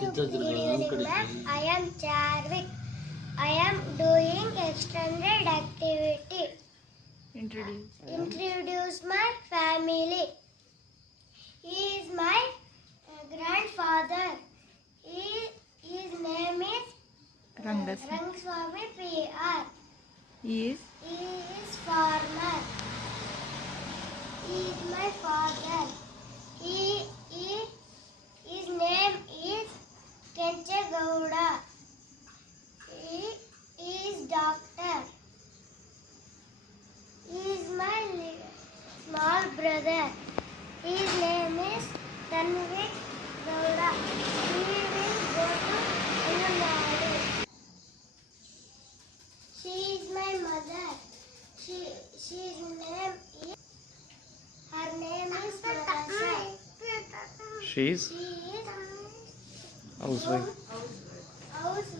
Good evening, ma'am. I am Charvik. I am doing extended activity. Introduce my family. He is my grandfather. His name is Rangaswamy P.R. He is farmer. He is my father. His name is Kenchegowda. He is doctor. He is my small brother. His name is Tanvik Gowda. He will go to Tamil. She is my mother. Her name is Narasha. She is She is housewife. housewife.